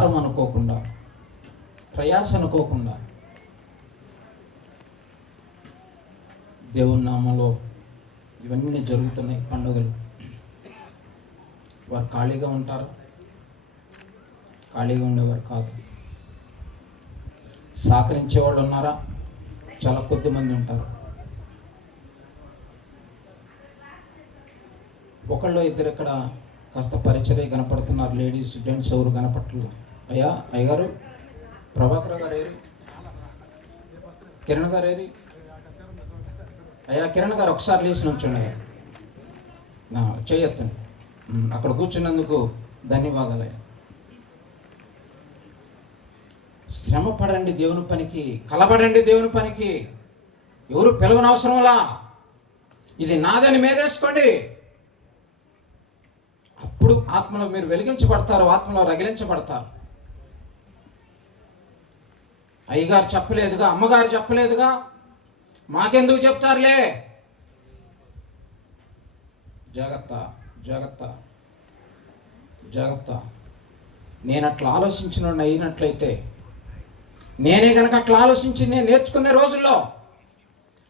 భారం అనుకోకుండా, ప్రయాస అనుకోకుండా దేవుని నామంలో ఇవన్నీ జరుగుతున్నాయి పండుగలు. వారు ఖాళీగా ఉంటారు, ఖాళీగా ఉండేవారు కాదు. సహకరించే వాళ్ళు ఉన్నారా? చాలా కొద్ది మంది ఉంటారు. ఒకళ్ళు ఇద్దరు ఇక్కడ కాస్త పరిచర్య కనపడుతున్నారు. లేడీస్ జెంట్స్ ఎవరు కనపడలేదు. అయ్యగారు ప్రభాకర్ గారు ఏరి, కిరణ్ గారు ఏరి. కిరణ్ గారు ఒకసారి లేచి నుంచండి, చేయొద్దండి. అక్కడ కూర్చున్నందుకు ధన్యవాదాలు. శ్రమ పడండి దేవుని పనికి, కలబడండి దేవుని పనికి. ఎవరు పిలవనవసరంలా, ఇది నాదని మీదేసుకోండి. అప్పుడు ఆత్మలో మీరు వెలిగించబడతారు, ఆత్మలో రగిలించబడతారు. అయ్యగారు చెప్పలేదుగా, అమ్మగారు చెప్పలేదుగా, మాకెందుకు చెప్తారులే. జాగ్రత్త జాగ్రత్త జాగ్రత్త. నేను అట్లా ఆలోచించిన అయినట్లయితే, నేనే కనుక అట్లా ఆలోచించి నేను నేర్చుకునే రోజుల్లో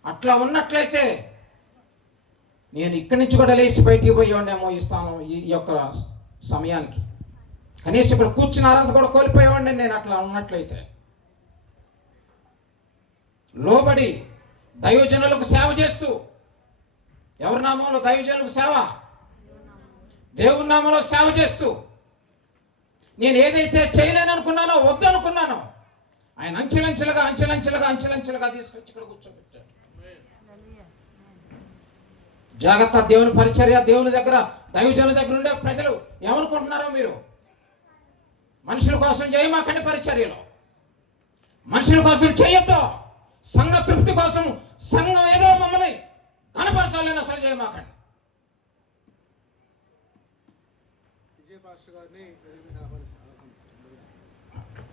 అట్లా ఉన్నట్లయితే నేను ఇక్కడి నుంచి కూడా లేచి బయటికి పోయేవాడినేమో. ఈ స్థానం, ఈ యొక్క సమయానికి కనీసం ఇక్కడ కూర్చున్న అర్హత కూడా కోల్పోయేవాడిని నేను అట్లా ఉన్నట్లయితే. లోబడి దైవజనులకు సేవ చేస్తూ, ఎవరి నామంలో దైవజనులకు సేవ, దేవుని నామంలో సేవ చేస్తూ, నేను ఏదైతే చేయలేననుకున్నానో, వద్దనుకున్నానో, ఆయన అంచెలంచెలుగా అంచెలంచెలుగా అంచెలంచెలుగా తీసుకొచ్చి ఇక్కడ కూర్చోబెట్టాడు. జాగ్రత్త. దేవుని పరిచర్య, దేవుని దగ్గర, దైవజనుల దగ్గర ఉండే ప్రజలు ఏమనుకుంటున్నారో మీరు. మనుషుల కోసం చేయమాకండి పరిచర్యలో, మనుషుల కోసం చేయొద్దు. సంఘ తృప్తి కోసం, సంఘం ఏదో మమ్మల్ని కనపరచాలని అసలు చేయమాకండి.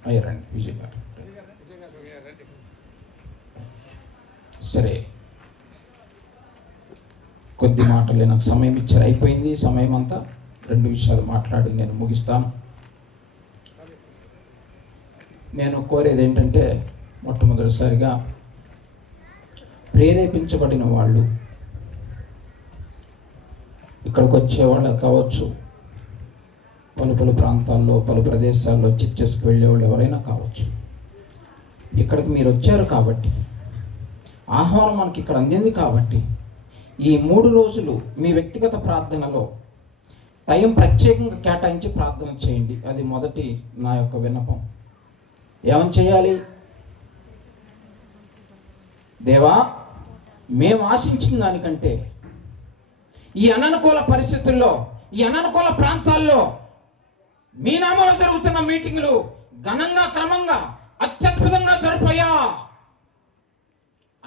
అయ్యారండి విజయ్ గారు. సరే, కొద్ది మాటలే నాకు సమయం ఇచ్చారు, అయిపోయింది సమయం అంతా. 2 విషయాలు మాట్లాడి నేను ముగిస్తాను. నేను కోరేది ఏంటంటే, మొట్టమొదటిసారిగా ప్రేరేపించబడిన వాళ్ళు, ఇక్కడికి వచ్చేవాళ్ళు కావచ్చు, పలు ప్రాంతాల్లో, పలు ప్రదేశాల్లో చర్చెస్కి వెళ్ళేవాళ్ళు ఎవరైనా కావచ్చు. ఇక్కడికి మీరు వచ్చారు కాబట్టి, ఆహ్వానం మనకి ఇక్కడ అందింది కాబట్టి, ఈ 3 రోజులు మీ వ్యక్తిగత ప్రార్థనలో టైం ప్రత్యేకంగా కేటాయించి ప్రార్థన చేయండి. అది మొదటి నా యొక్క విన్నపం. ఏమని చేయాలి? దేవా, మేము ఆశించిన దానికంటే ఈ అననుకూల పరిస్థితుల్లో, ఈ అననుకూల ప్రాంతాల్లో మీ నామలో జరుగుతున్న మీటింగులు ఘనంగా, క్రమంగా, అత్యద్భుతంగా జరిపోయా.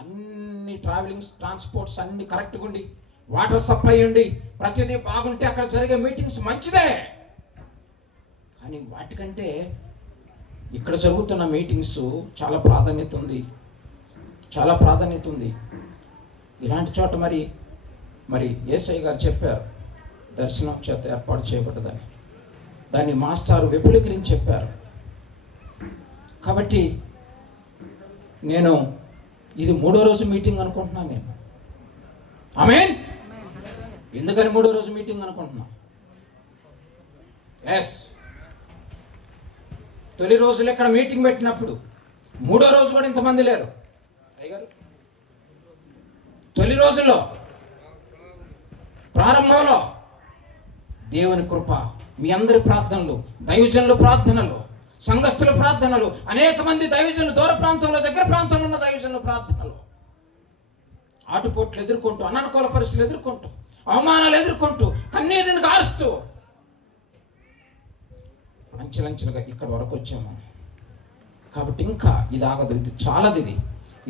అన్ని ట్రాన్స్పోర్ట్స్ అన్ని కరెక్ట్గా ఉండి, వాటర్ సప్లై ఉండి, ప్రతిదీ బాగుంటే అక్కడ జరిగే మీటింగ్స్ మంచిదే. కానీ వాటికంటే ఇక్కడ జరుగుతున్న మీటింగ్స్ చాలా ప్రాధాన్యత ఉంది, చాలా ప్రాధాన్యత ఉంది. ఇలాంటి చోట మరి యేసయ్య గారు చెప్పారు, దర్శనం చేత ఏర్పాటు చేయబడ్డదని. దాన్ని మాస్టారు విపులీకరించి చెప్పారు. కాబట్టి నేను ఇది 3వ రోజు మీటింగ్ అనుకుంటున్నాను నేను. ఆమేన్. ఎందుకని 3వ రోజు మీటింగ్ అనుకుంటున్నా? ఎస్, తొలి రోజులు ఇక్కడ మీటింగ్ పెట్టినప్పుడు 3వ రోజు కూడా ఇంతమంది లేరు. అయ్యగారు, తొలి రోజుల్లో ప్రారంభంలో దేవుని కృప, మీ అందరి ప్రార్థనలు, దైవజనుల ప్రార్థనలు, సంఘస్థుల ప్రార్థనలు, అనేక మంది దైవజనులు, దూర ప్రాంతంలో, దగ్గర ప్రాంతంలో ఉన్న దైవజనుల ప్రార్థనలు, ఆటుపోట్లు ఎదుర్కొంటూ, అననుకూల పరిస్థితులు ఎదుర్కొంటూ, అవమానాలు ఎదుర్కొంటూ, కన్నీరుని గారుస్తూ అంచెలంచెలుగా ఇక్కడ వరకు వచ్చాము. కాబట్టి ఇంకా ఇది ఆగదు, ఇది చాలదు,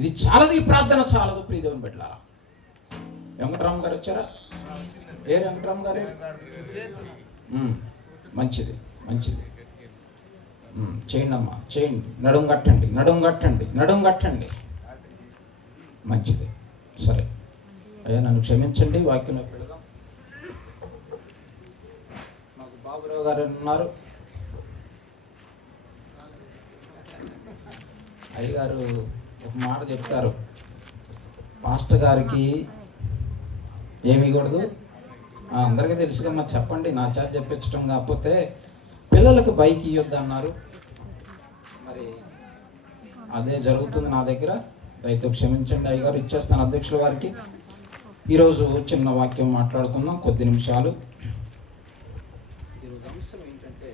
ఇది చాలదు, ఈ ప్రార్థన చాలదు. ప్రియదేవుని బిడ్డలారా, వెంకటరామ గారు వచ్చారా? ఏ వెంకటరామ గారు? మంచిది మంచిది, చేయండి అమ్మా, చేయండి. నడుం కట్టండి, నడుం కట్టండి, నడుం కట్టండి. మంచిది. సరే అయ్యా, నన్ను క్షమించండి, వాక్యంలో పెడదాం. మాకు బాబురావు గారు ఉన్నారు, అయ్యగారు ఒక మాట చెప్తారు, పాస్టర్ గారికి ఏమి ఇవ్వకూడదు. అందరికీ తెలుసుగా, మరి చెప్పండి, నా చేత చెప్పించడం కాకపోతే పిల్లలకు బైక్ ఇవ్వద్దు అన్నారు. మరి అదే జరుగుతుంది నా దగ్గర. రైతు క్షమించండి అయ్యగారు, ఇచ్చేస్తాను అధ్యక్షుల వారికి. ఈరోజు చిన్న వాక్యం మాట్లాడుకుందాం, కొద్ది నిమిషాలు. ఈరోజు అంశం ఏంటంటే,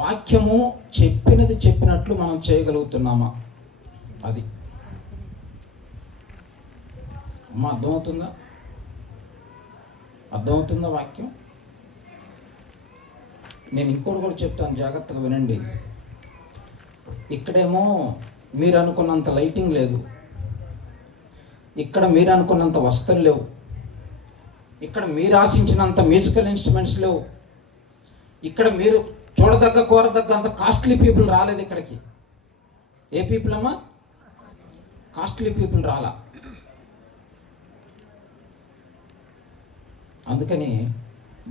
వాక్యము చెప్పినది చెప్పినట్లు మనం చేయగలుగుతున్నామా? అది అమ్మా, అర్థమవుతుందా వాక్యం? నేను ఇంకోటి కూడా చెప్తాను, జాగ్రత్తగా వినండి. ఇక్కడేమో మీరు అనుకున్నంత లైటింగ్ లేదు, ఇక్కడ మీరు అనుకున్నంత వస్తువులు లేవు, ఇక్కడ మీరు ఆశించినంత మ్యూజికల్ ఇన్స్ట్రుమెంట్స్ లేవు, ఇక్కడ మీరు చూడదగ్గ కోరదగ్గ అంత కాస్ట్లీ పీపుల్ రాలేదు ఇక్కడికి. ఏ పీపుల్ అమ్మా? కాస్ట్లీ పీపుల్ రాలా. అందుకని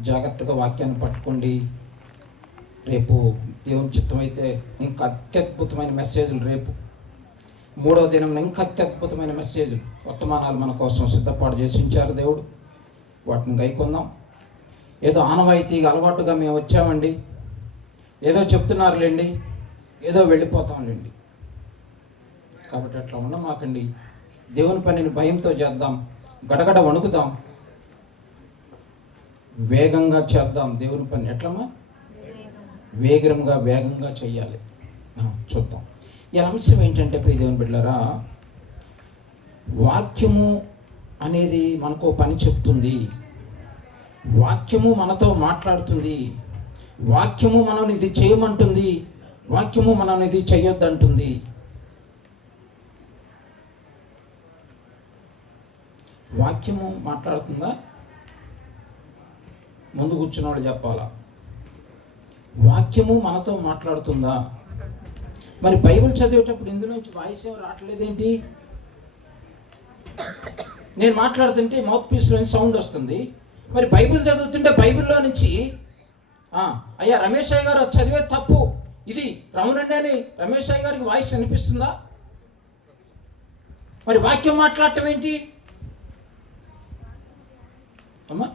జాగ్రత్తగా వాక్యాన్ని పట్టుకోండి. రేపు దేవుని చిత్తం అయితే ఇంకా అత్యద్భుతమైన మెసేజ్లు, రేపు 3వ దినం ఇంకా అత్యద్భుతమైన మెసేజ్లు, వర్తమానాలు మన కోసం సిద్ధపాటు చేసి ఉంచారు దేవుడు. వాటిని గైకొందాం. ఏదో ఆనవాయితీగా అలవాటుగా మేము వచ్చామండి, ఏదో చెప్తున్నారులేండి, ఏదో వెళ్ళిపోతాంలేండి. కాబట్టి అట్లా ఉండమాకండి. దేవుని పనిని భయంతో చేద్దాం, గడగడ వణుకుదాం, వేగంగా చేద్దాం దేవుని పని. ఎట్లమ్మా? వేగంగా చేయాలి. చూద్దాం. ఈ అంశం ఏంటంటే, ప్రియ దేవుని బిడ్డలారా, వాక్యము అనేది మనకు పని చెప్తుంది, వాక్యము మనతో మాట్లాడుతుంది, వాక్యము మనం ఇది చేయమంటుంది, వాక్యము మనం ఇది చేయొద్దంటుంది. వాక్యము మాట్లాడుతుందా? ముందు కూర్చున్న వాళ్ళు చెప్పాలా. వాక్యము మనతో మాట్లాడుతుందా? మరి బైబిల్ చదివేటప్పుడు ఇందులోంచి వాయిస్ ఏం రావట్లేదేంటి? నేను మాట్లాడుతుంటే మౌత్ పీస్లో సౌండ్ వస్తుంది. మరి బైబిల్ చదువుతుంటే బైబిల్లో నుంచి అయ్యా రమేష్ అయ్య గారు చదివే తప్పు, ఇది రమణండి అని రమేష్ అయ్య గారికి వాయిస్ అనిపిస్తుందా? మరి వాక్యం మాట్లాడటం ఏంటి అమ్మా?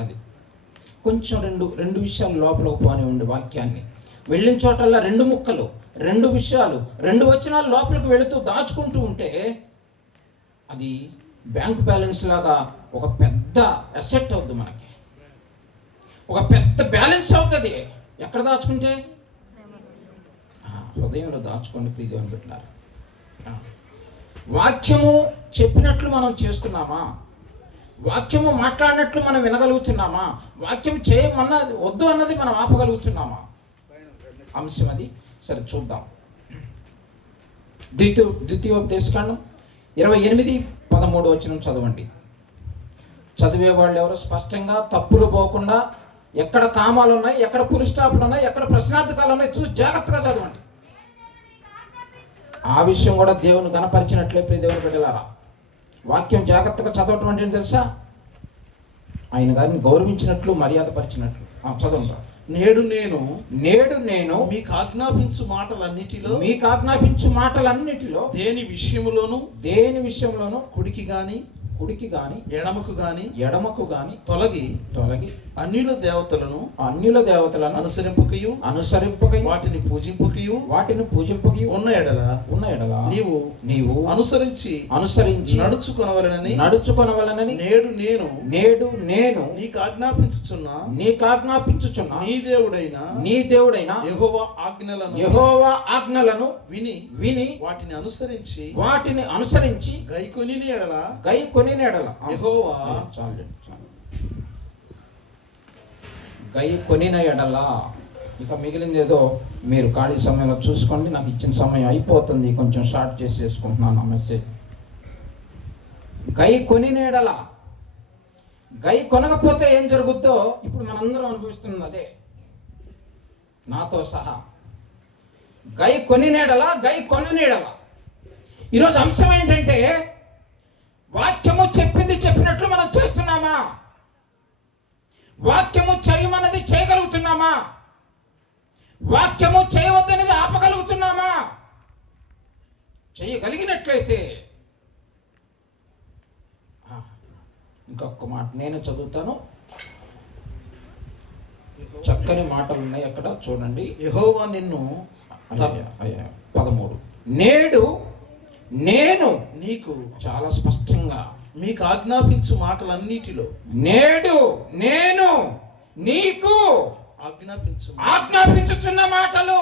అది కొంచెం రెండు విషయాలు లోపలికి పోనివ్వండి. వాక్యాన్ని వెళ్ళిన చోటల్లా 2 ముక్కలు, 2 విషయాలు, 2 వచనాలు లోపలికి వెళుతూ దాచుకుంటూ ఉంటే అది బ్యాంక్ బ్యాలెన్స్ లాగా ఒక పెద్ద అసెట్ అవుద్ది, మనకి ఒక పెద్ద బ్యాలెన్స్ అవుతుంది. ఎక్కడ దాచుకుంటే? హృదయంలో దాచుకోండి ప్రియ దేవుని బిడ్డలారా. వాక్యము చెప్పినట్లు మనం చేస్తున్నామా? వాక్యము మాట్లాడినట్లు మనం వినగలుగుతున్నామా? వాక్యం చేయమన్నది వద్దు అన్నది మనం ఆపగలుగుతున్నామా? అంశం అది. సరే చూద్దాం. ద్వితీయోపదేశకాండం 28:13 వచనం చదవండి. చదివే వాళ్ళు ఎవరు స్పష్టంగా తప్పులు పోకుండా, ఎక్కడ కామాలు ఉన్నాయి, ఎక్కడ పుల్ స్టాప్లు ఉన్నాయి, ఎక్కడ ప్రశ్నార్థకాలు ఉన్నాయి చూసి జాగ్రత్తగా చదవండి. ఆ విషయం కూడా దేవుని గణపరిచినట్లే ప్రియ దేవుని బిడ్డలారా. వాక్యం జాగ్రత్తగా చదవటం అంటే తెలుసా? ఆయన గారిని గౌరవించినట్లు, మర్యాద పరిచినట్లు. చదవండి. నేడు నేను మీకు ఆజ్ఞాపించు మాటలన్నిటిలో దేని విషయంలోను కుడికి గాని ఎడమకు గాని తొలగి అన్యుల దేవతలను అనుసరింపకయు వాటిని పూజింపకయు ఉన్న ఎడల నీవు అనుసరించి నడుచుకొనవలెనని నేడు నేను నీకు ఆజ్ఞాపించుచున్న నీ దేవుడైన యెహోవా ఆజ్ఞలను విని వాటిని అనుసరించి గైకొనిన ఎడల యెహోవా కొనిన ఎడల. ఇక మిగిలింది ఏదో మీరు ఖాళీ సమయంలో చూసుకోండి. నాకు ఇచ్చిన సమయం అయిపోతుంది, కొంచెం షార్ట్ చేసేసుకుంటున్నాను ఆ మెసేజ్. కొనిన ఎడల, కొనకపోతే ఏం జరుగుద్దో ఇప్పుడు మనందరం అనుభవిస్తున్నది అదే, నాతో సహా. కొనిన ఎడల, కొనని ఎడల. ఈరోజు అంశం ఏంటంటే, వాక్యము చెప్పినట్లు మనం చేస్తున్నామా? వాక్యము చేయమన్నది చేయగలుగుతున్నామా? వాక్యము చేయవద్దనేది ఆపగలుగుతున్నామా? చేయగలిగినట్లయితే ఇంకొక మాట నేను చదువుతాను. చక్కని మాటలు ఉన్నాయి అక్కడ చూడండి. యెహోవా నిన్ను 13 నేడు నేను నీకు చాలా స్పష్టంగా మీకు ఆజ్ఞాపించు మాటలన్నిటిలో నేడు నేను నీకు ఆజ్ఞాపించుచున్న మాటలు.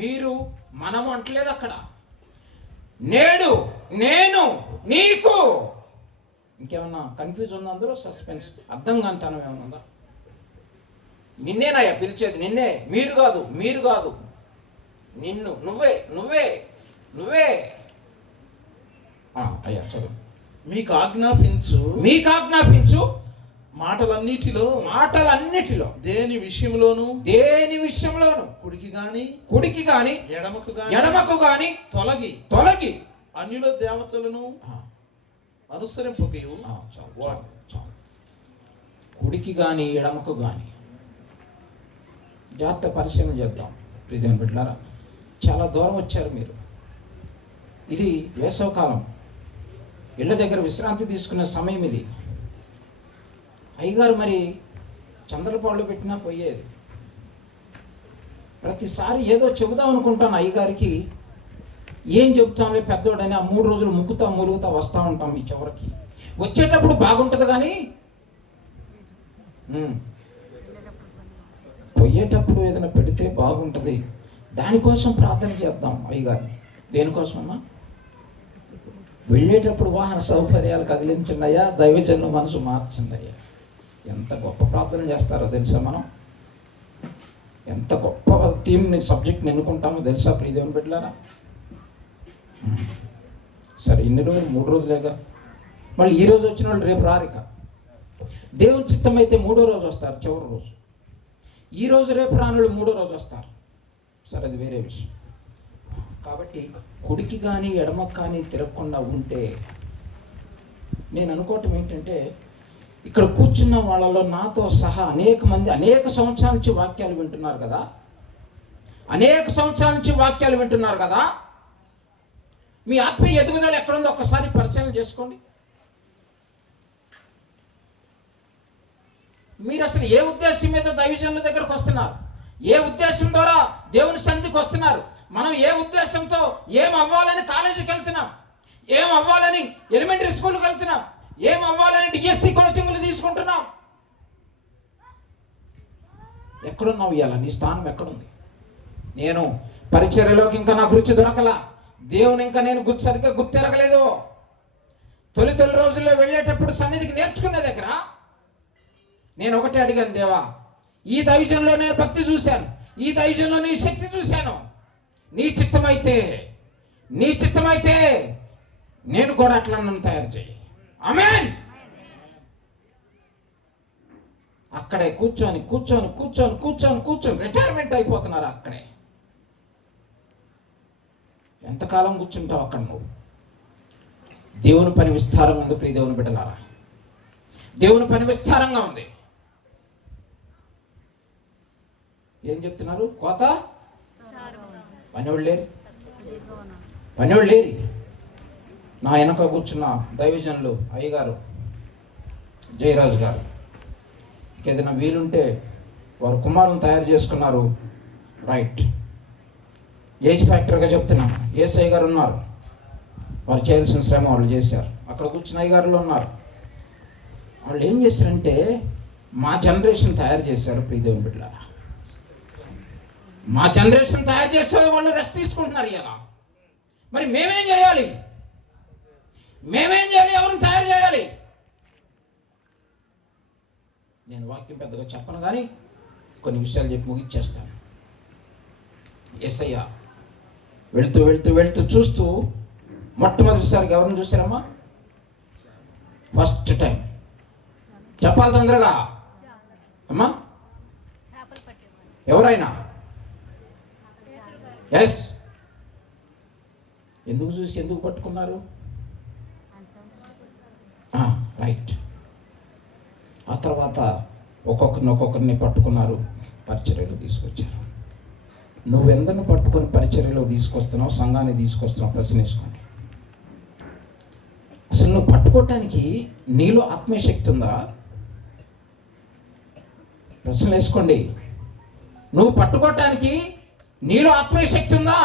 మీరు మనము అంటలేదు అక్కడ. నేడు నేను నీకు. ఇంకేమన్నా కన్ఫ్యూజ్ ఉందా అందులో? సస్పెన్స్ అర్థం కాంతానం ఏమన్నా ఉందా? నిన్నేనయ్యా పిలిచేది, నిన్నే. మీరు కాదు, మీరు కాదు, నిన్ను. నువ్వే నువ్వే నువ్వే. అయ్యా చదువు. మీకు ఆజ్ఞాపించు మాటలన్నిటిలో దేని విషయంలోను కుడికి గాని ఎడమకు గాని తొలగి అన్యుల దేవతలను అనుసరింపకయు. కుడికి గాని ఎడమకు గాని జాగ్రత్త పరిశీలన చేద్దాం. ప్రియమైన బిడ్డలారా, చాలా దూరం వచ్చారు మీరు. ఇది వేసవకాలం, ఇళ్ళ దగ్గర విశ్రాంతి తీసుకునే సమయం ఇది. అయ్యగారు మరి చంద్రపాళ్ళు పెట్టినా పోయేది. ప్రతిసారి ఏదో చెబుదాం అనుకుంటాను అయ్యగారికి. ఏం చెబుతాంలే పెద్దోడని ఆ 3 రోజులు ములుగుతా వస్తూ ఉంటాం. ఈ చివరికి వచ్చేటప్పుడు బాగుంటుంది కానీ పోయేటప్పుడు ఏదైనా పెడితే బాగుంటుంది. దానికోసం ప్రార్థన చేద్దాం అయ్యగారిని. దేనికోసమన్నా? వెళ్ళేటప్పుడు వాహన సౌకర్యాలు కదిలించండి అయ్యా, దైవజనుల మనసు మార్చండి అయ్యా. ఎంత గొప్ప ప్రార్థన చేస్తారో తెలుసా? మనం ఎంత గొప్ప థీమ్ని, సబ్జెక్ట్ని ఎన్నుకుంటామో తెలుసా ప్రియదేవుని బిడ్డలారా? సరే, ఇన్ని రోజులు 3 రోజులేగా. మళ్ళీ ఈ రోజు వచ్చిన వాళ్ళు రేపు రారిక. దేవుని చిత్తం అయితే 3వ రోజు వస్తారు, చివరి రోజు. ఈ రోజు రేపు రానులు 3వ రోజు వస్తారు. సరే, అది వేరే విషయం. కాబట్టి కుడికి కానీ ఎడమకు కానీ తిరగకుండా ఉంటే, నేను అనుకోవటం ఏంటంటే, ఇక్కడ కూర్చున్న వాళ్ళలో నాతో సహా అనేక మంది అనేక సంవత్సరాల నుంచి వాక్యాలు వింటున్నారు కదా. మీ ఆత్మీయ ఎదుగుదల ఎక్కడుందో ఒక్కసారి పరిశీలన చేసుకోండి. మీరు అసలు ఏ ఉద్దేశం మీద దైవజనుల దగ్గరకు వస్తున్నారు? ఏ ఉద్దేశం ద్వారా దేవుని సన్నిధికి వస్తున్నారు? మనం ఏ ఉద్దేశంతో ఏం అవ్వాలని కాలేజీకి వెళ్తున్నాం? ఏం అవ్వాలని ఎలిమెంటరీ స్కూల్కి వెళ్తున్నాం? ఏం అవ్వాలని డిఎస్సి కోచింగ్లు తీసుకుంటున్నాం? ఎక్కడున్నావు? ఇవాళ నీ స్థానం ఎక్కడుంది? నేను పరిచర్యలోకి ఇంకా నాకు రుచి దొరకలా. దేవుని ఇంకా నేను సరిగ్గా గుర్తెరగలేదు. తొలి రోజుల్లో వెళ్ళేటప్పుడు సన్నిధికి నేర్చుకునే దగ్గర నేను ఒకటే అడిగాను, దేవా, ఈ దైవజనంలో నేను భక్తి చూశాను, ఈ దైవజనంలో నీ శక్తి చూశాను. నీ చిత్తమైతే నేను కూడా అట్లా నన్ను తయారు చేయి. ఆమేన్. అక్కడే కూర్చొని రిటైర్మెంట్ అయిపోతున్నారు. అక్కడే ఎంతకాలం కూర్చుంటావు అక్కడ నువ్వు? దేవుని పని విస్తారంగా ఉంది ప్రియ దేవుని బిడ్డలారా. దేవుని పని విస్తారంగా ఉంది. ఏం చెప్తున్నారు? కోత పనివాళ్ళు లేరు. నా వెనక కూర్చున్న దైవజనులు అయ్యగారు జయరాజు గారు, ఏదైనా వీలుంటే వారు కుమారులను తయారు చేసుకున్నారు. రైట్, ఏజ్ ఫ్యాక్టర్గా చెప్తున్నాను. ఏసఐ గారు ఉన్నారు, వారు చేయాల్సిన శ్రమ వాళ్ళు చేశారు. అక్కడ కూర్చున్న అయ్యగారులు ఉన్నారు. వాళ్ళు ఏం చేశారంటే మా జనరేషన్ తయారు చేశారు ప్రియదేవుని బిడ్డలారా. మా జనరేషన్ తయారు చేసే వాళ్ళు రెస్ట్ తీసుకుంటున్నారు ఇలా. మరి మేమేం చేయాలి? ఎవరిని తయారు చేయాలి? నేను వాక్యం పెద్దగా చెప్పను కానీ కొన్ని విషయాలు చెప్పి ముగిచ్చేస్తాను. యేసయ్య వెళుతూ చూస్తూ మొట్టమొదటిసారిగా ఎవరిని చూశారమ్మా? ఫస్ట్ టైం చెప్పాలి తొందరగా అమ్మా. ఎవరైనా? ఎస్. ఎందుకు చూసి ఎందుకు పట్టుకున్నారు? రైట్. ఆ తర్వాత ఒక్కొక్కరిని పట్టుకున్నారు, పరిచర్యలో తీసుకొచ్చారు. నువ్వెందరిని పట్టుకొని పరిచర్యలో తీసుకొస్తున్నావు, సంఘాన్ని తీసుకొస్తున్నావు? ప్రశ్న వేసుకోండి. అసలు నువ్వు పట్టుకోవటానికి నీలో ఆత్మశక్తి ఉందా? ప్రశ్నలు వేసుకోండి. నువ్వు పట్టుకోవటానికి నీలో ఆత్మశక్తి ఉందా?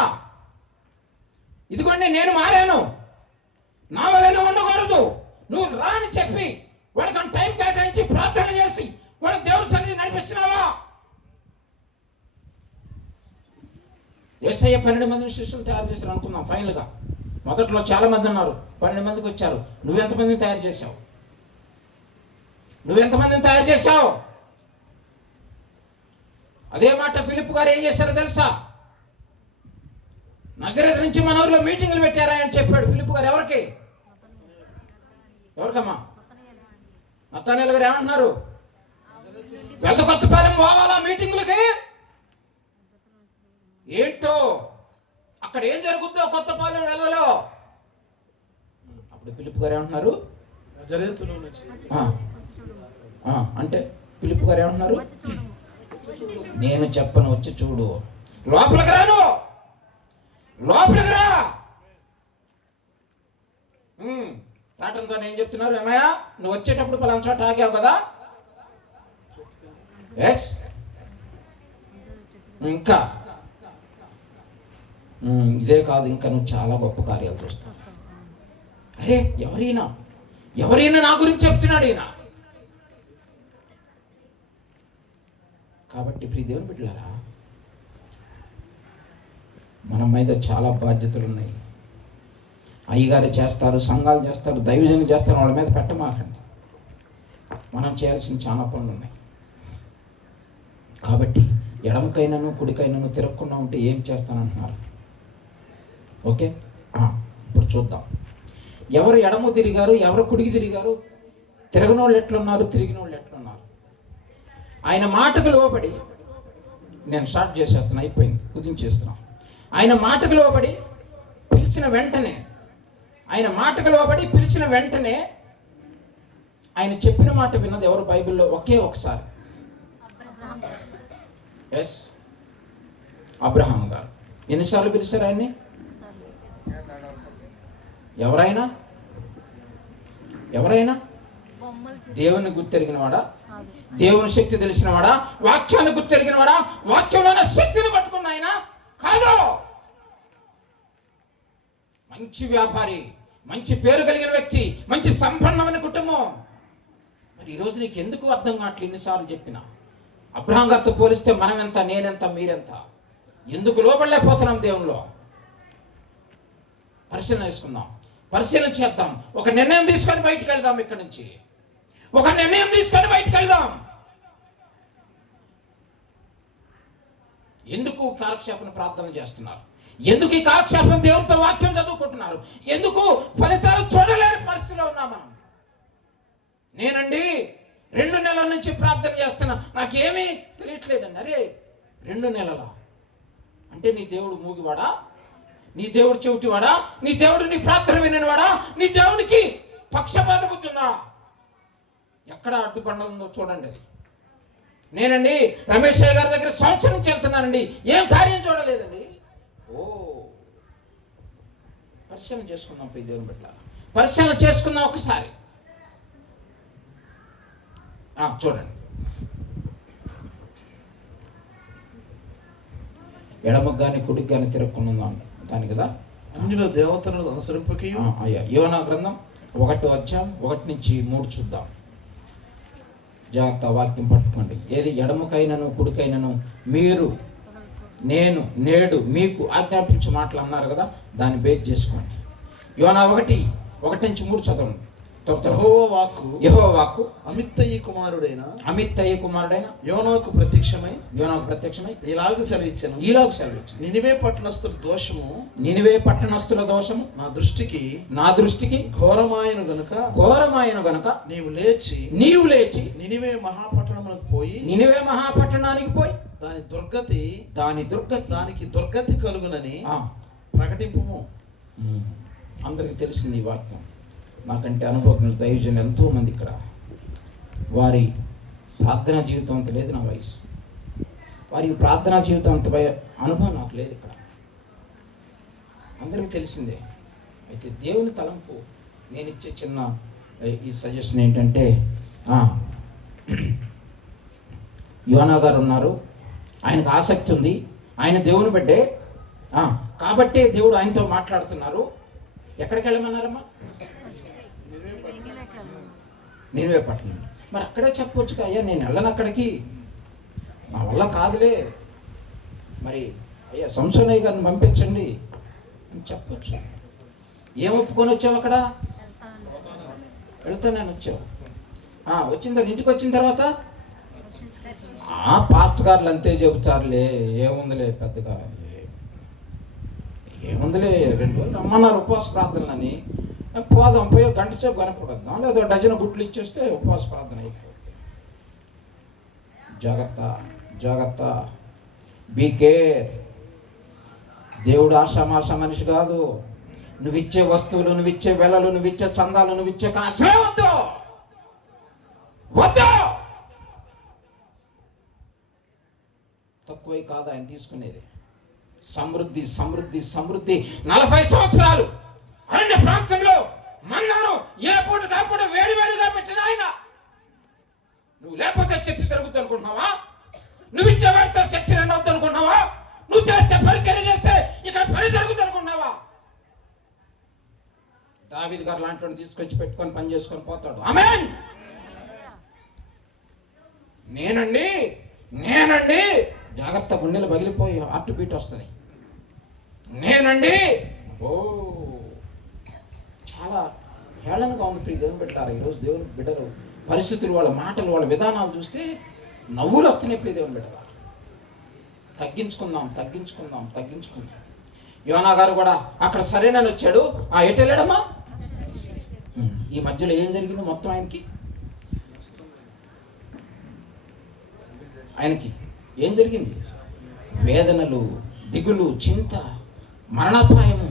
ఇదిగోండి నేను మారాను, నా వలన ఉండకూడదు, నువ్వు రా అని చెప్పి వాళ్ళకి టైం కేటాయించి ప్రార్థన చేసి వాళ్ళకి దేవుడి సన్నిధి నడిపిస్తున్నావా? యేసయ్య 12 మందిని శిష్యులు తయారు చేశారు అనుకుందాం. ఫైనల్గా మొదట్లో చాలా మంది ఉన్నారు, 12 మందికి వచ్చారు. నువ్వెంతమందిని తయారు చేశావు? నువ్వెంతమందిని తయారు చేశావు? అదే మాట ఫిలిప్ గారు ఏం చేశారో తెలుసా? నజరేతు నుంచి మన ఊరిలో మీటింగులు పెట్టారా అని చెప్పాడు ఫిలిప్ గారు. ఎవరికమ్మా? నతనయేలు గారు ఏమంటున్నారు? వెళ్త కొత్తపాలెం పోవాలా మీటింగులకి? ఏంటో అక్కడ ఏం జరుగుద్దో కొత్తపాలెం వెళ్ళలో. అప్పుడు ఫిలిప్ గారు ఏమంటున్నారు? నజరేతులో నుంచి అంటే ఫిలిప్ గారు ఏమంటున్నారు? నేను చెప్పను, వచ్చి చూడు. లోపలికి రాను, లోపలికి రా. రావటంతో ఏం చెప్తున్నారు? ఏమయ్యా నువ్వు వచ్చేటప్పుడు పలానా చోట ఆగావు కదా? ఎస్. ఇంకా ఇదే కాదు, ఇంకా నువ్వు చాలా గొప్ప కార్యాలు చూస్తావు. అరే ఎవరైనా నా గురించి చెప్తున్నాడు ఈయన. కాబట్టి ప్రియ దేవుని బిడ్డలారా, మన మీద చాలా బాధ్యతలు ఉన్నాయి. అయ్యగారు చేస్తారు, సంఘాలు చేస్తారు, దైవజనులు చేస్తారు, వాళ్ళ మీద పెట్టమాకండి. మనం చేయాల్సిన చాలా పనులు ఉన్నాయి. కాబట్టి ఎడమకైనాను కుడికైనాను తిరగకుండా ఉంటే ఏం చేస్తానంటున్నారు? ఓకే, ఇప్పుడు చూద్దాం. ఎవరు ఎడమ తిరిగారు, ఎవరు కుడికి తిరిగారు? తిరగని వాళ్ళు ఎట్లున్నారు, తిరిగిన వాళ్ళు ఎట్లున్నారు? ఆయన మాటకు లోబడి, నేను స్టార్ట్ చేసేస్తున్నా, అయిపోయింది, కుదించేస్తున్నా. ఆయన మాటకు లోబడి పిలిచిన వెంటనే ఆయన చెప్పిన మాట విన్నది ఎవరు బైబిల్లో? ఒకే ఒకసారి. ఎస్, అబ్రహాం గారు. ఎన్నిసార్లు పిలిచారు ఆయన్ని? ఎవరైనా దేవుని గుర్తెరిగిన వాడా? దేవుని శక్తి తెలిసిన వాడా? వాక్యాన్ని గుర్తెరిగిన వాడా? వాక్యంలోనే శక్తిని పట్టుకున్న ఆయన కాదు. మంచి వ్యాపారి, మంచి పేరు కలిగిన వ్యక్తి, మంచి సంపన్నమైన కుటుంబం. మరి ఈరోజు నీకు ఎందుకు అర్థం కావట్లేదు? ఎన్నిసార్లు చెప్పినా అబ్రహాం గారితో పోలిస్తే మనం ఎంత, నేనెంత, మీరెంత? ఎందుకు లోబడలేకపోతున్నాం దేవునిలో? పరిశీలన చేసుకుందాం, పరిశీలన చేద్దాం. ఒక నిర్ణయం తీసుకొని బయటకు వెళ్దాం. ఇక్కడి నుంచి ఒక నిర్ణయం తీసుకొని బయటకు వెళ్దాం. ఎందుకు కాలక్షేపణ ప్రార్థన చేస్తున్నారు? ఎందుకు ఈ కాలక్షేపం దేవునితో వాక్యం చదువుకుంటున్నారు? ఎందుకు ఫలితాలు చూడలేని పరిస్థితిలో ఉన్నాం మనం? నేనండి 2 నెలల నుంచి ప్రార్థన చేస్తున్నా, నాకేమీ తెలియట్లేదండి. అరే 2 నెలల అంటే నీ దేవుడు మూగివాడా? నీ దేవుడు చెవిటివాడా? నీ దేవుడు నీ ప్రార్థన విననివాడా? నీ దేవునికి పక్షపాత బుద్ధి ఉందా? ఎక్కడ అడ్డుపండ ఉందో చూడండి. అది నేనండి రమేష్ గారి దగ్గర సంవత్సరం నుంచి వెళ్తున్నానండి, ఏం కార్యం చూడలేదండి. పరిశీలన చేసుకుందాం ప్రియ దేవుని బిడ్డ, పరిశీలన చేసుకుందాం ఒకసారి. చూడండి, ఎడమకు కానీ కుడికి కానీ తిరగకుండా దాని కదా అన్యుల దేవతలను అనుసరింపకి. యోనా గ్రంథం 1:1-3 చూద్దాం. జాగ్రత్త, వాక్యం పట్టుకోండి. ఏది? ఎడమకైనను కుడికైనను మీరు, నేను, నేడు మీకు ఆజ్ఞాపించే మాటలు అన్నారు కదా, దాన్ని బేస్ చేసుకోండి. యోనా 1:1-3 చదవండి. యెహోవా వాక్కు అమిత్తయి కుమారుడైన యోనాకు ప్రత్యక్షమై ఇలాగ సెలవిచ్చెను. నినివే పట్టణస్థుల దోషము నా దృష్టికి ఘోరమాయను గనుక నీవు లేచి నినివే మహాపట్టణానికి పోయి దాని దుర్గతి కలుగునని ప్రకటింపుము. అందరికి తెలిసింది ఈ వాక్యం. నాకంటే అనుభవం దైవజనులు ఎంతో మంది ఇక్కడ వారి ప్రార్థనా జీవితం అంత లేదు నా వయసు. వారికి ప్రార్థనా జీవితం అంత అనుభవం నాకు లేదు. ఇక్కడ అందరికీ తెలిసిందే. అయితే దేవుని తలంపు నేను ఇచ్చే చిన్న ఈ సజెషన్ ఏంటంటే, యోనా గారు ఉన్నారు, ఆయనకు ఆసక్తి ఉంది, ఆయన దేవుని బిడ్డే, కాబట్టే దేవుడు ఆయనతో మాట్లాడుతున్నారు. ఎక్కడికి వెళ్ళమన్నారమ్మా? నినివే పట్టణం. మరి అక్కడే చెప్పొచ్చు, అయ్యా నేను వెళ్ళను అక్కడికి, నా వల్ల కాదులే, మరి అయ్యా సంసోనయ్య గారిని పంపించండి అని చెప్పొచ్చు. ఏం ఒప్పుకొని వచ్చావు? అక్కడ వెళ్తానని వచ్చావు. వచ్చిన తర్వాత ఇంటికి వచ్చిన తర్వాత పాస్ట్ గారులు అంతే చెబుతారులే, ఏముందిలే పెద్దగా, ఏముందిలే 2 రోజులు రమ్మన్నారు ఉపవాస ప్రార్థనలని, పోదాం, పోయి గంట సేపు కనపడద్దాం, లేదా డజన్ గుడ్లు ఇచ్చేస్తే ఉపవాస ప్రార్థన అయిపోతుంది. జాగ్రత్త, జాగ్రత్త, బీ కేర్. దేవుడు ఆషామాష మనిషి కాదు. నువ్విచ్చే వస్తువులు, నువ్విచ్చే వెలలు, నువ్విచ్చే చందాలు, నువ్విచ్చే కాసే వద్దు, వద్దు. తక్కువై కాదు ఆయన తీసుకునేది. సమృద్ధి, సమృద్ధి, సమృద్ధి. 40 సంవత్సరాలు అరణ్య ప్రాంతంలో మన్నాను ఏ పూట కాపూట వేడి వేడిగా పెట్టిన ఆయన. నువ్వు లేకపోతే చర్చ జరుగుతుంది అనుకుంటున్నావా? నువ్వు ఇచ్చే వాడితో చర్చ అవుతుంది అనుకున్నావా? నువ్వు చేస్తే పరిచయం చేస్తే ఇక్కడ పని జరుగుతుంది అనుకున్నావా? దావీదు గారు లాంటి వాడిని తీసుకొచ్చి పెట్టుకొని పని చేసుకొని పోతాడు. ఆమేన్. నేనండి జాగ్రత్త, గుండెలు పగిలిపోయి హార్ట్ బీట్ వస్తుంది. నేనండి చాలా హేళనగా ఉంది ప్రియ దేవుని బిడ్డలారా. ఈరోజు దేవుని బిడ్డలు పరిస్థితులు, వాళ్ళ మాటలు, వాళ్ళ విధానాలు చూస్తే నవ్వులు వస్తున్నాయి ప్రియ దేవుని బిడ్డలారా. తగ్గించుకుందాం, తగ్గించుకుందాం, తగ్గించుకుందాం. యోనా గారు కూడా అక్కడ సరేనని వచ్చాడు. ఎటు వెళ్ళాడమ్మా? ఈ మధ్యలో ఏం జరిగింది మొత్తం ఆయనకి ఏం జరిగింది? వేదనలు, దిగులు, చింత, మరణాపాయము,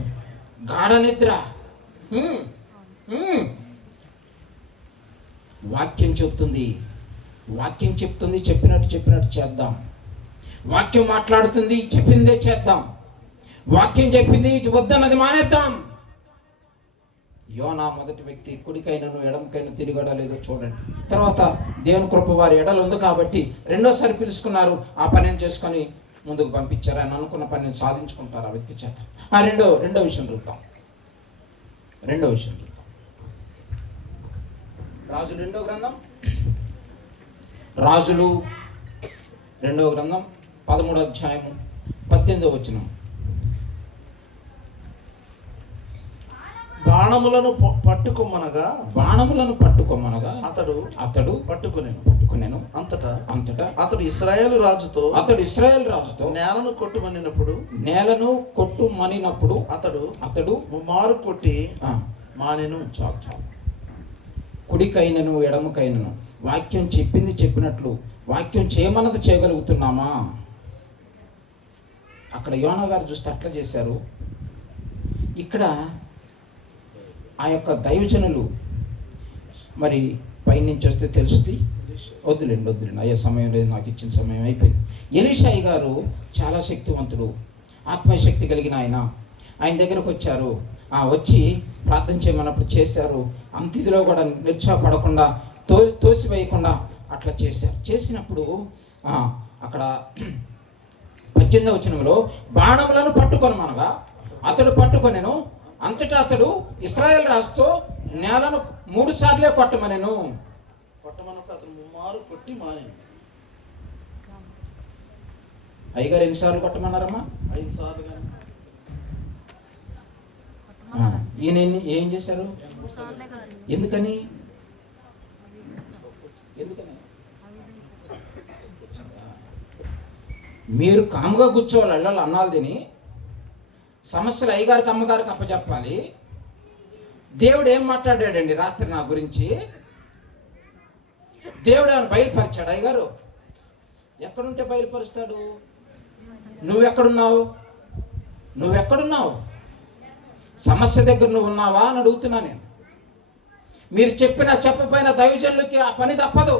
గాఢ నిద్ర. వాక్యం చెప్తుంది, వాక్యం చెప్తుంది, చెప్పినట్టు చేద్దాం. వాక్యం మాట్లాడుతుంది, చెప్పిందే చేద్దాం. వాక్యం చెప్పింది వద్దన్నది మానేద్దాం. యోనా మొదటి వ్యక్తి, కుడికైనను ఎడమకైనా తిరిగడా లేదో చూడండి. తర్వాత దేవుని కృప వారి ఎడలు ఉంది కాబట్టి రెండోసారి పిలుచుకున్నారు. ఆ పనిని చేసుకొని ముందుకు పంపించారు. ఆయన అనుకున్న పనిని సాధించుకుంటారు ఆ వ్యక్తి చేత. రెండో విషయం చూద్దాం. రాజులు 2వ గ్రంథం, రాజులు 2వ గ్రంథం 13వ అధ్యాయము 18వ వచనం. బాణములను పట్టుకొమ్మనగా అతడు పట్టుకొనెను. అంతటా అతడు ఇశ్రాయేలు రాజుతో నేలను కొట్టుమనినప్పుడు అతడు ముమ్మారు కొట్టి మానెను. చాలు. కుడికైనను ఎడమకైనను వాక్యం చెప్పింది చెప్పినట్లు వాక్యం చేయమన్నది చేయగలుగుతున్నామా? అక్కడ యోనా గారు చూస్తే అట్లా చేశారు. ఇక్కడ ఆ యొక్క దైవజనులు మరి పైనుంచి వస్తే తెలుస్తుంది. వద్దులేండి, అయ్యే సమయం లేదు, నాకు ఇచ్చిన సమయం అయిపోయింది. ఎలీషాయి గారు చాలా శక్తివంతుడు, ఆత్మశక్తి కలిగిన ఆయన దగ్గరకు వచ్చారు. వచ్చి ప్రార్థన చేయమన్నప్పుడు చేశారు. అంతిదిలో కూడా నిరుత్సాహపడకుండా, తోసివేయకుండా అట్లా చేశారు. చేసినప్పుడు అక్కడ 18వ వచనంలో బాణములను పట్టుకొనమనగా అతడు పట్టుకొనెను. అంతటా అతడు ఇశ్రాయేలు రాజుతో నేలను 3 సార్లే కొట్టమనెను. అతను ముమ్మారు కొట్టి మానెను. అయ్యగారు ఎన్నిసార్లు కొట్టమన్నారమ్మా? 5 సార్లు. ఈయన ఏం చేశారు? ఎందుకని మీరు కాముగా కూర్చోవాలి, అల్లాలి అన్నాలు తిని సమస్యలు అయ్యగారికి అమ్మగారికి అప్పచెప్పాలి. దేవుడు ఏం మాట్లాడాడండి రాత్రి నా గురించి? దేవుడు ఏమైనా బయలుపరిచాడు? అయ్యగారు ఎక్కడుంటే బయలుపరుస్తాడు? నువ్వెక్కడున్నావు? సమస్య దగ్గర నువ్వు ఉన్నావా అని అడుగుతున్నా నేను. మీరు చెప్పినా చెప్పపోయినా దైవజనులకి ఆ పని తప్పదు.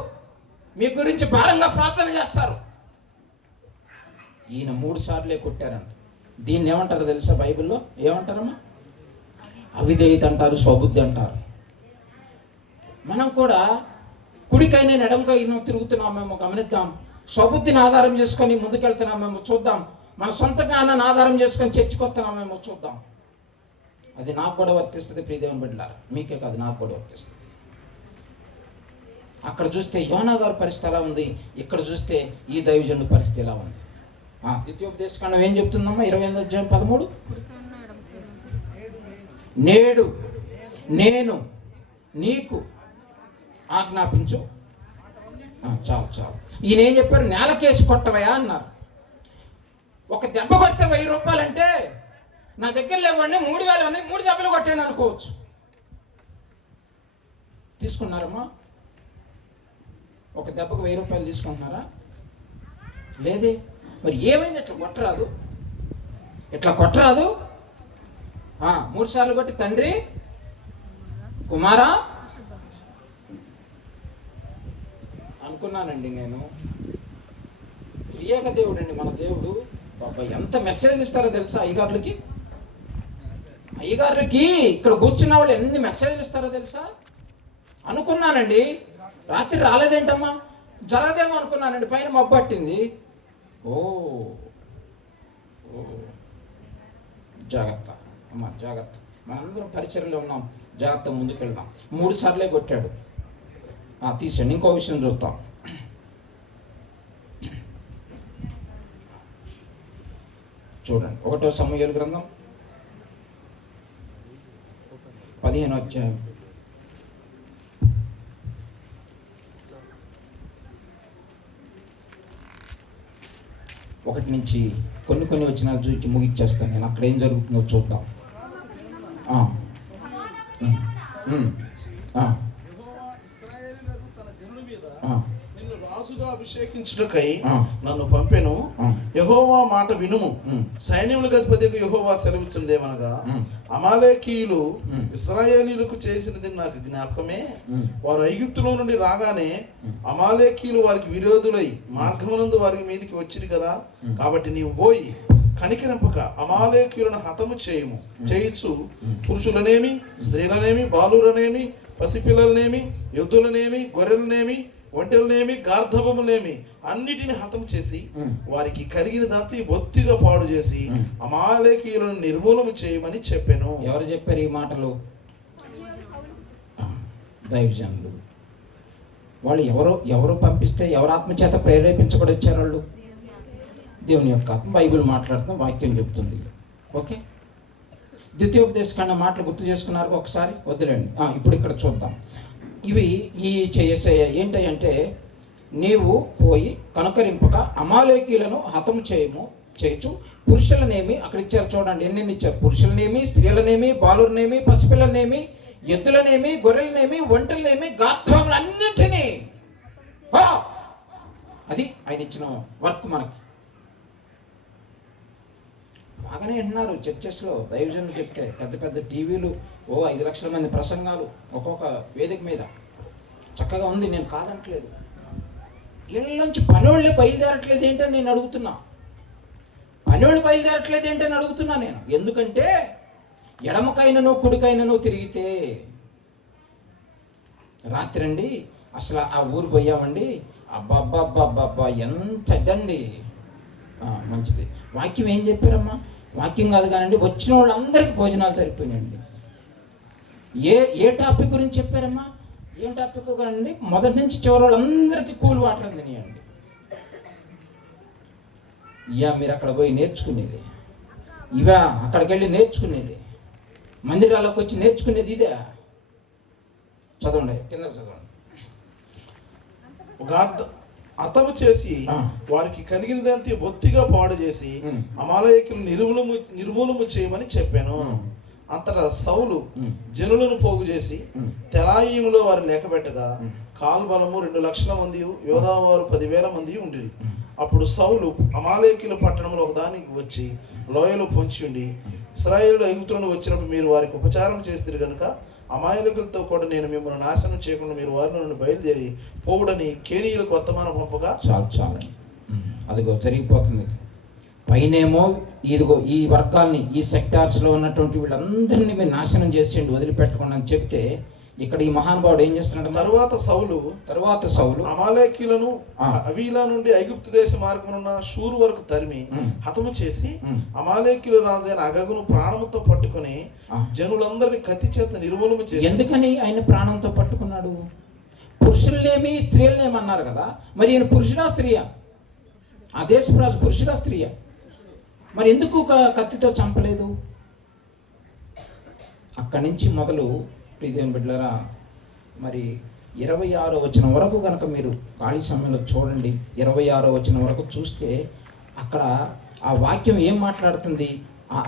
మీ గురించి భారంగా ప్రార్థన చేస్తారు. ఈయన 3 సార్లే కొట్టారంట. దీన్ని ఏమంటారు తెలుసా? బైబిల్లో ఏమంటారమ్మా? అవిధేయత అంటారు, స్వబుద్ధి అంటారు. మనం కూడా కుడికైనా ఎడమకైనా తిరుగుతున్నామేమో గమనిద్దాం. స్వబుద్ధిని ఆధారం చేసుకొని ముందుకెళ్తున్నామేమో చూద్దాం. మన సొంత జ్ఞానాన్ని ఆధారం చేసుకొని చర్చకు వస్తున్నామేమో చూద్దాం. అది నాకు కూడా వర్తిస్తుంది ప్రియదేవుని బిడ్డలారా, మీకే కాదు నాకు కూడా వర్తిస్తుంది. అక్కడ చూస్తే యోనా గారి పరిస్థితి ఎలా ఉంది, ఇక్కడ చూస్తే ఈ దైవజనుడి పరిస్థితి ఎలా ఉంది. ద్వితీయోపదేశకాండం ఏం చెప్తుందమ్మా? 28:13 నేడు నేను నీకు ఆజ్ఞాపించు. చాలు. ఈయన ఏం చెప్పారు? నేలకేసి కొట్టవయా అన్నారు. ఒక దెబ్బ కొడితే 1000 రూపాయలంటే నా దగ్గర లేవండి 3000 అని 3 దెబ్బలు కొట్టాను అనుకోవచ్చు. తీసుకున్నారమ్మా? ఒక దెబ్బకు 1000 రూపాయలు తీసుకుంటున్నారా? లేదే. మరి ఏమైంది? ఇట్లా కొట్టరాదు. 3 సార్లు కొట్టి తండ్రి, కుమారా అనుకున్నానండి నేను. త్రియేక దేవుడు అండి మన దేవుడు. బాబా ఎంత మెసేజ్ ఇస్తారో తెలుసా అయ్యగారులకి ఇక్కడ కూర్చున్న వాళ్ళు ఎన్ని మెసేజ్లు ఇస్తారో తెలుసా. అనుకున్నానండి, రాత్రి రాలేదేంటమ్మా, జరగదేమో అనుకున్నానండి. పైన మబ్బు పట్టింది. ఓ జాగ్రత్త అమ్మా, జాగ్రత్త. మనందరం పరిచర్యలో ఉన్నాం, జాగ్రత్త ముందుకు వెళ్దాం. 3 సార్లే కొట్టాడు. తీసేయండి. ఇంకో విషయం చూద్దాం. చూడండి 1వ సమూయేలు గ్రంథం 15వ అధ్యాయం 1 నుంచి కొన్ని వచనాలు చూసి ముగిచ్చేస్తాను నేను. అక్కడ ఏం జరుగుతుందో చూద్దాం. రాజుగా అభిషేకించుటకై నన్ను పంపెను. యెహోవా మాట వినుము. సైన్యములకు అధిపతికి యెహోవా సెలవిచ్చినదేమనగా, అమాలేకీయులు ఇశ్రాయేలీయులకు చేసినది నాకు జ్ఞాపకమే. వారు ఐగుప్తులో నుండి రాగానే అమాలేకీయులు వారికి విరోధులై మార్గమునందు వారి మీదకి వచ్చింది కదా. కాబట్టి నీవు పోయి కనికరింపక అమాలేకీయులను హతము చేయుచు పురుషులనేమి, స్త్రీలనేమి, బాలురనేమి, పసిపిల్లలనేమి, ఎద్దులనేమి, గొర్రెలనేమి, ఒంటెలనేమి, గార్ధబములనేమి అన్నిటిని హతం చేసి వారికి కలిగిన దాంతో బొత్తిగా పాడు చేసి అమాలేకీయులను నిర్మూలన చేయమని చెప్పాను. ఎవరు చెప్పారు ఈ మాటలు? దైవజనులు. వాళ్ళు ఎవరు పంపిస్తే, ఎవరు ఆత్మచేత ప్రేరేపించబడి వచ్చారు? వాళ్ళు దేవుని యొక్క ఆత్మ. బైబిల్ మాట్లాడుతున్న వాక్యం చెప్తుంది. ఓకే, ద్వితీయోపదేశకాండ మాటలు గుర్తు చేసుకున్నారు ఒకసారి? వద్దులేండి. ఇప్పుడు ఇక్కడ చూద్దాం. ఇవి ఈ చేసే ఏంటంటే, నీవు పోయి కనుకరింపక అమాలేకీయులను హతం చేయొచ్చు పురుషులనేమి, అక్కడ ఇచ్చారు చూడండి ఎన్ని ఇచ్చారు. పురుషులనేమి, స్త్రీలనేమి, బాలురనేమి, పసిపిల్లలనేమి, ఎద్దులనేమి, గొర్రెలనేమి, ఒంటెలనేమి, గాత్రములన్నింటినీ. అది ఆయన ఇచ్చిన వర్క్. మనకి బాగానే వింటున్నారు చర్చెస్లో దైవజనులు చెప్తే. పెద్ద టీవీలు, 5 లక్షల మంది ప్రసంగాలు ఒక్కొక్క వేదిక మీద. చక్కగా ఉంది, నేను కాదనట్లేదు. ఇళ్ళలోంచి పనివాళ్ళే బయలుదేరట్లేదు ఏంటని నేను అడుగుతున్నా. నేను. ఎందుకంటే ఎడమకైనను కుడికైనను తిరిగితే. రాత్రి అండి అసలు ఆ ఊరు పోయామండి. అబ్బా ఎంత ఇదండి. మంచిది. వాక్యం ఏం చెప్పారమ్మా? వాక్యం కాదు కానండి, వచ్చిన వాళ్ళందరికీ భోజనాలు సరిపోయినాయండి. ఏ టాపిక్ గురించి చెప్పారమ్మా? ఏం టాపిక్ కానండి, మొదటి నుంచి చివరి వాళ్ళందరికీ కూల్ వాటర్ అందినాయండి. మీరు అక్కడ పోయి నేర్చుకునేది ఇవా? అక్కడికి వెళ్ళి నేర్చుకునేది, మందిరాలకు వచ్చి నేర్చుకునేది ఇదే. చదవండి, కింద చదవండి. హతము చేసి వారికి కలిగినదంతా బొత్తిగా పాడు చేసి అమాలేకీయులను నిర్మూలము చేయమని చెప్పాను. అంతటా సౌలు జనులను పోగు చేసి తెలాయిములో వారిని లెక్కబెట్టగా కాల్బలము 2 లక్షల మంది, యోధావారు 10,000 మంది ఉండిరి. అప్పుడు సౌలు అమాలేకీయుల పట్టణంలో ఒకదానికి వచ్చి లోయలో పొంచి ఉండి, ఇశ్రాయేలు ఐగుప్తులను వచ్చినప్పుడు మీరు వారికి ఉపచారం చేస్తారు కనుక అమాయకులతో కూడా నేను మిమ్మల్ని నాశనం చేయకుండా మీరు వారిలో నుండి బయలుదేరి పోవుడని కేనీయులకు వర్తమానం పంపగా చాలండి. అదిగో జరిగిపోతుంది. పైనేమో ఇదిగో ఈ వర్గాల్ని, ఈ సెక్టార్స్లో ఉన్నటువంటి వీళ్ళందరినీ మీరు నాశనం చేసేయండి, వదిలిపెట్టకుండా అని చెప్తే, ఇక్కడ ఈ మహానుభావుడు ఏం చేస్తున్నాడు? తరువాత సౌలు అమాలేకీలను అవీలా నుండి ఐగుప్తు దేశ మార్గమున షూరు వరకు తరిమి హతము చేసి అమాలేకీల రాజైన అగగును ప్రాణముతో పట్టుకుని జనులందరినీ కత్తి చేత నిర్మూలన చేసి. ఎందుకని ఆయన ప్రాణంతో పట్టుకున్నాడు? పురుషుల్నేమి స్త్రీలనేమి అన్నారు కదా, మరి ఈయన పురుషుడా స్త్రీయా? ఆ దేశపు రాజు పురుషుడా స్త్రీయా? మరి ఎందుకు కత్తితో చంపలేదు? అక్కడి నుంచి మొదలు ప్రియదేవుని బిడ్డలారా, మరి 26వ వచనం వరకు కనుక మీరు ఖాళీ సమయంలో చూడండి. 26వ వచనం వరకు చూస్తే అక్కడ ఆ వాక్యం ఏం మాట్లాడుతుంది,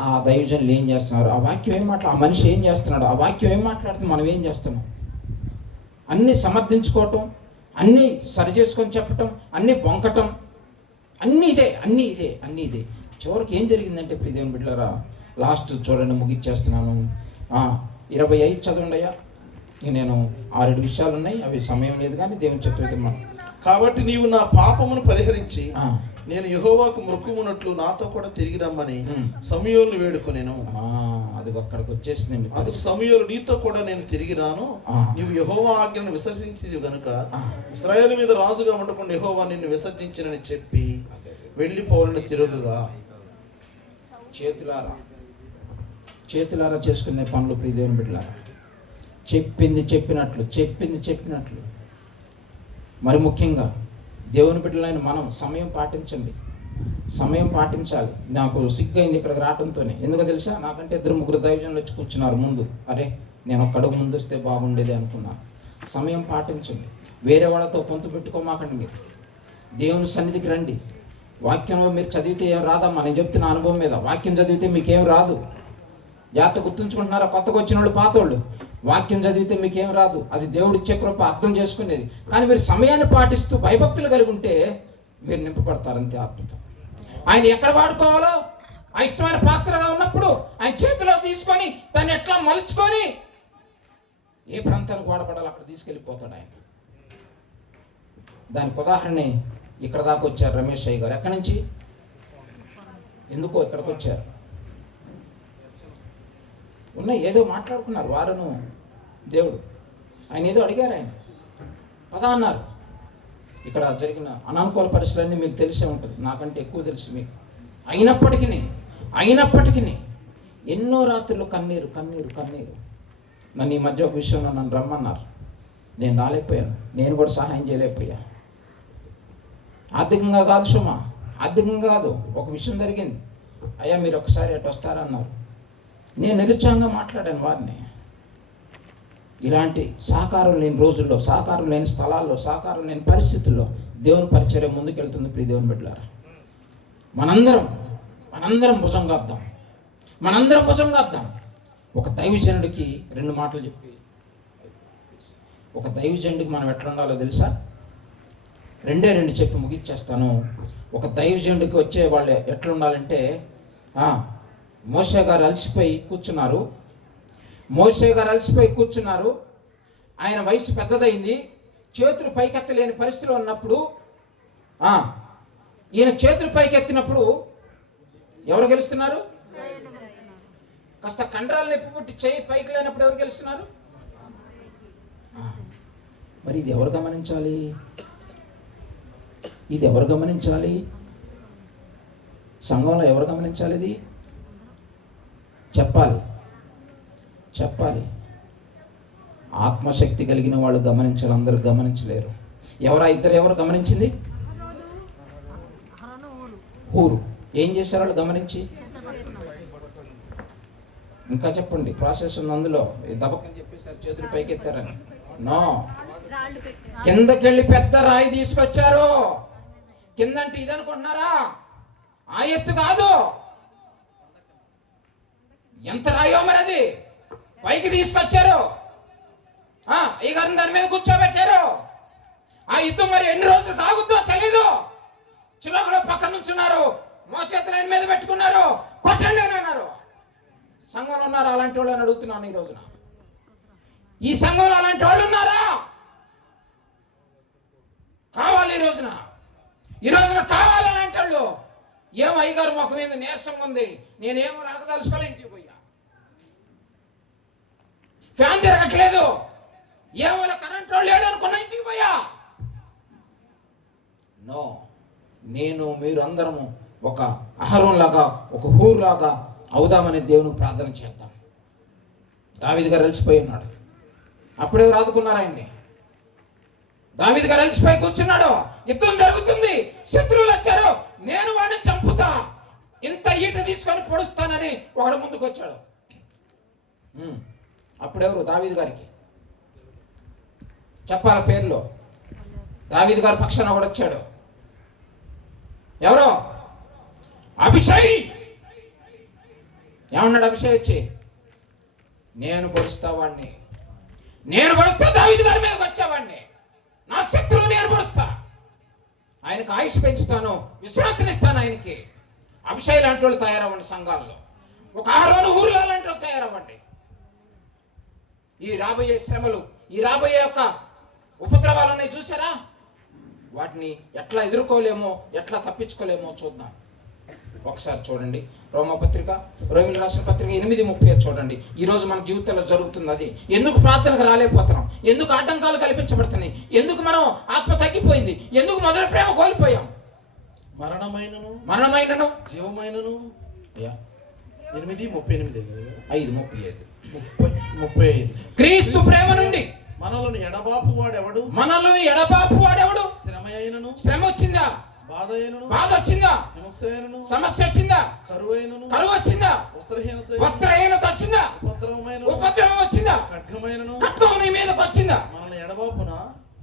ఆ దైవజనులు ఏం చేస్తున్నారు, ఆ వాక్యం ఏం ఆ మనిషి ఏం చేస్తున్నాడు, ఆ వాక్యం ఏం మాట్లాడుతుంది, మనం ఏం చేస్తున్నాం? అన్నీ సమర్థించుకోవటం, అన్నీ సరి చేసుకొని చెప్పటం, అన్నీ బొంకటం, అన్నీ ఇదే. చివరికి ఏం జరిగిందంటే ప్రియదేవుని బిడ్డలారా, లాస్ట్ చూడండి, ముగిచ్చేస్తున్నాను. 25 చదవండి అయ్యా. నేను 6 విషయాలు ఉన్నాయి, అవి సమయం లేదు కానీ దేవుని చిత్తమైతే. కాబట్టి నీవు నా పాపమును పరిహరించి నేను యెహోవాకు మొక్కుమున్నట్లు నాతో కూడా తిరిగి రమ్మని సమూయేలును వేడుకొనెను. అది అక్కడికి వచ్చేసిందండి. అందుకు సమూయేలు, నీతో కూడా నేను తిరిగి రాను, నీవు యెహోవా ఆజ్ఞను విసర్జించింది గనుక ఇశ్రాయేలు మీద రాజుగా ఉండకుండా యెహోవా నిన్ను విసర్జించినని చెప్పి వెళ్ళిపోవాలని తిరుగుగా. చేతులారా చేసుకునే పనులు ప్రియదేవుని బిడ్డలారా, చెప్పింది చెప్పినట్లు. మరి ముఖ్యంగా దేవుని బిడ్డలైన మనం సమయం పాటించాలి. నాకు సిగ్గైంది ఇక్కడికి రావడంతోనే. ఎందుకో తెలుసా? నాకంటే 2-3 దైవజనులు వచ్చి కూర్చున్నారు ముందు. అరే, నేను ఒక్క అడుగు ముందు వస్తే బాగుండేది అనుకున్నాను. సమయం పాటించండి. వేరే వాళ్ళతో పొంతు పెట్టుకోమాకండి. మీరు దేవుని సన్నిధికి రండి. వాక్యంలో మీరు చదివితే ఏం రాదమ్మా, నేను చెప్తున్న అనుభవం మీద. వాక్యం చదివితే మీకేం రాదు. జాగ్రత్త గుర్తుంచుకుంటున్నారా? కొత్తగా వచ్చిన వాళ్ళు, పాతోళ్ళు. వాక్యం చదివితే మీకేం రాదు. అది దేవుడిచ్చే కృప, అర్థం చేసుకునేది. కానీ మీరు సమయాన్ని పాటిస్తూ భయభక్తులు కలిగి ఉంటే మీరు నింపబడతారంతే ఆత్మతో. ఆయన ఎక్కడ వాడుకోవాలో, ఆ ఇష్టమైన పాత్రగా ఉన్నప్పుడు ఆయన చేతిలో తీసుకొని దాన్ని ఎట్లా మలుచుకొని ఏ ప్రాంతానికి వాడబడాలో అక్కడ తీసుకెళ్ళిపోతాడు ఆయన. దానికి ఉదాహరణ ఇక్కడ దాకా వచ్చారు రమేష్ అయ్య గారు. ఎక్కడి నుంచి, ఎందుకో ఇక్కడికి వచ్చారు. ఉన్నాయి, ఏదో మాట్లాడుకున్నారు వారును దేవుడు. ఆయన ఏదో అడిగారు, ఆయన పదా అన్నారు. ఇక్కడ జరిగిన అనానుకూల పరిస్థితులన్నీ మీకు తెలిసే ఉంటుంది, నాకంటే ఎక్కువ తెలుసు మీకు. అయినప్పటికీ ఎన్నో రాత్రులు కన్నీరు. నన్ను ఈ మధ్య ఒక విషయంలో నన్ను రమ్మన్నారు. నేను రాలేకపోయాను. నేను కూడా సహాయం చేయలేకపోయా. ఆర్థికంగా కాదు సుమా, ఆర్థికంగా కాదు. ఒక విషయం జరిగింది. అయ్యా మీరు ఒకసారి అటు వస్తారన్నారు. నేను నిరుత్సాహంగా మాట్లాడాను వారిని. ఇలాంటి సహకారం లేని రోజుల్లో, సహకారం లేని స్థలాల్లో, సహకారం లేని పరిస్థితుల్లో దేవుని పరిచర్య ముందుకెళ్తుంది. ప్రియ దేవుని బిడ్డలారా, మనందరం భుజంగా వద్దాం. ఒక దైవజనుడికి 2 మాటలు చెప్పి, ఒక దైవజనుడికి మనం ఎట్లా ఉండాలో తెలుసా? 2 చెప్పి ముగిచ్చేస్తాను. ఒక దైవజనుడికి వచ్చే వాళ్ళు ఎట్లా ఉండాలంటే, మోషే గారు అలసిపోయి కూర్చున్నారు. ఆయన వయసు పెద్దదైంది. చేతులు పైకెత్తలేని పరిస్థితిలో ఉన్నప్పుడు, ఈయన చేతులు పైకెత్తినప్పుడు ఎవరు గెలుస్తున్నారు? కాస్త కండరాలు నొప్పి పుట్టి చేయి పైకి లేనప్పుడు ఎవరు గెలుస్తున్నారు? మరి ఇది ఎవరు గమనించాలి? సంఘంలో ఎవరు గమనించాలి? ఇది చెప్పాలి. ఆత్మశక్తి కలిగిన వాళ్ళు గమనించాలి, అందరూ గమనించలేరు. ఎవరు గమనించింది? ఊరు. ఏం చేశారు వాళ్ళు గమనించి? ఇంకా చెప్పండి, ప్రాసెస్ ఉంది అందులో. దబకని చెప్పేసారు, చేతులు పైకెత్తారని. నో, కిందకెళ్ళి పెద్ద రాయి తీసుకొచ్చారు. కిందంటే ఇదనుకుంటున్నారా? ఆ ఎత్తు కాదు, ఎంత రాయో మరి అది పైకి తీసుకొచ్చారు. ఈ గారిని దాని మీద కూర్చోబెట్టారు. ఆ యుద్ధం మరి ఎన్ని రోజులు తాగుద్దో తెలీదు. చిలకలో పక్కన నుంచున్నారు, మా చేతులు ఆయన మీద పెట్టుకున్నారు, కొట్టండి అని అన్నారు. సంఘంలో ఉన్నారు అలాంటి వాళ్ళు అని అడుగుతున్నాను ఈ రోజున. ఈ సంఘంలో అలాంటి వాళ్ళు ఉన్నారా? కావాలి ఈ రోజున కావాలి అలాంటి వాళ్ళు. ఏం అయ్యగారు ముఖం మీద నీరసంగా ఉంది, నేనేమో అడగదలుచుకోలే, ఇంటికి పోయా. ఫ్యాన్ తిరగట్లేదు, ఏమో కరెంట్ వాళ్ళు లేడు అనుకున్నా, ఇంటికి పోయా. నో, నేను మీరు అందరము ఒక అహరోన్ లాగా, ఒక హూర్ లాగా అవుదామని దేవునికి ప్రార్థన చేద్దాం. దావీదు గారు అలసిపోయి ఉన్నాడు, అప్పుడే రాదుకున్నారు ఆయన్ని. దావీదు గారు అలసిపోయి కూర్చున్నాడు, యుద్ధం జరుగుతుంది, శత్రువులు వచ్చారు, నేను వాడిని చంపుతా, ఇంత ఈట తీసుకొని పొడుస్తానని ఒకడు ముందుకు వచ్చాడు. అప్పుడెవరు? దావీదు గారికి చెప్పాల పేర్లో. దావీదు గారి పక్షాన ఒకడు వచ్చాడు. ఎవరో? అభిషేక్. ఏమన్నాడు అభిషేక్ వచ్చి? నేను పొడుస్తా వాడిని, నేను పొడుస్తా, దావీదు గారి మీదకి వచ్చేవాడిని, నా శత్రువు నేను పొడుస్తా, ఆయనకు ఆయుష్ పెంచుతాను, విశ్రాంతినిస్తాను ఆయనకి. అభిషేక్ లాంటి వాళ్ళు తయారవ్వండి సంఘాల్లో, ఒక ఆరోను ఊర్లో లాంటి వాళ్ళు తయారవ్వండి. ఈ రాబోయే శ్రమలు, ఈ రాబోయే యొక్క ఉపద్రవాలు ఉన్నాయి చూసారా, వాటిని ఎట్లా ఎదుర్కోలేమో, ఎట్లా తప్పించుకోలేమో చూద్దాం. ఒకసారి చూడండి రోమీయులకు రాసిన పత్రిక 8:30 చూడండి. ఈరోజు మన జీవితంలో జరుగుతుంది అది. ఎందుకు ప్రార్థనకు రాలేకపోతున్నాం? ఎందుకు ఆటంకాలు కల్పించబడుతున్నాయి? ఎందుకు మనం ఆత్మ తగ్గిపోయింది? ఎందుకు మొదటి ప్రేమ కోల్పోయాం? మరణమైనను జీవమైనను. 8:38 35 క్రీస్తు ప్రేమ నుండి మనలను ఎడబాపు వాడెవడు? శ్రమ వచ్చిందా? బాధ వచ్చిందా? సమస్య వచ్చిందా? కరువు వచ్చిందా? వస్త్రహీనత వచ్చిందా? ఉపద్రవం వచ్చిందా? ఖడ్గం నీ మీదకి వచ్చిందా?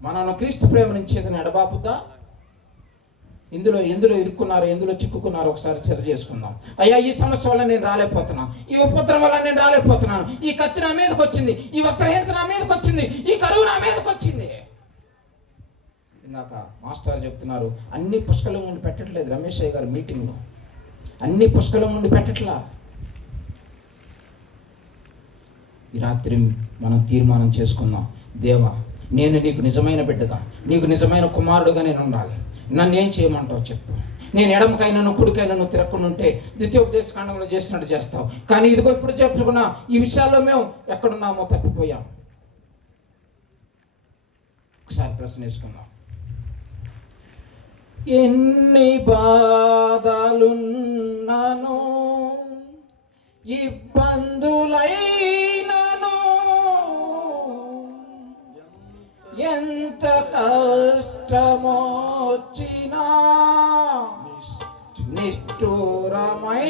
మనల్ని క్రీస్తు ప్రేమ నుంచి ఏదైనా ఎడబాపుద్దా? ఎందులో ఇరుక్కున్నారో, ఎందులో చిక్కుకున్నారో ఒకసారి చర్చ చేసుకుందాం. అయ్యా, ఈ సమస్య వల్ల నేను రాలేకపోతున్నాను, ఈ ఉపద్రవం వల్ల నేను రాలేకపోతున్నాను, ఈ కత్తి నా మీదకి వచ్చింది, ఈ వస్త్రహీనత నా మీదకి వచ్చింది, ఈ కరువు నా మీదకి వచ్చింది. ఇందాక మాస్టర్ చెప్తున్నారు, అన్ని పుష్కలం ఉండి పెట్టట్లేదు. రమేష్ అయ్య గారు మీటింగ్లో అన్ని పుష్కలం ఉండి పెట్టట్లా. ఈ రాత్రి మనం తీర్మానం చేసుకుందాం, దేవా, నేను నీకు నిజమైన బిడ్డగా, నీకు నిజమైన కుమారుడుగా నేను ఉండాలి. నన్ను ఏం చేయమంటావు చెప్పు. నేను ఎడమకైనా కుడికైనా నువ్వు తిరగకుండా ఉంటే ద్వితీయోపదేశ కాండంలో చేసినట్టు చేస్తావు. కానీ ఇదిగో ఇప్పుడు చెప్పుకున్నా, ఈ విషయాల్లో మేము ఎక్కడున్నామో తప్పిపోయాం. ఒకసారి ప్రశ్న వేసుకుందాం. ఎన్ని బాధలున్నను, ఇబ్బందులైనను, ఎంత కష్టమొచ్చినా, నిష్ఠూరమై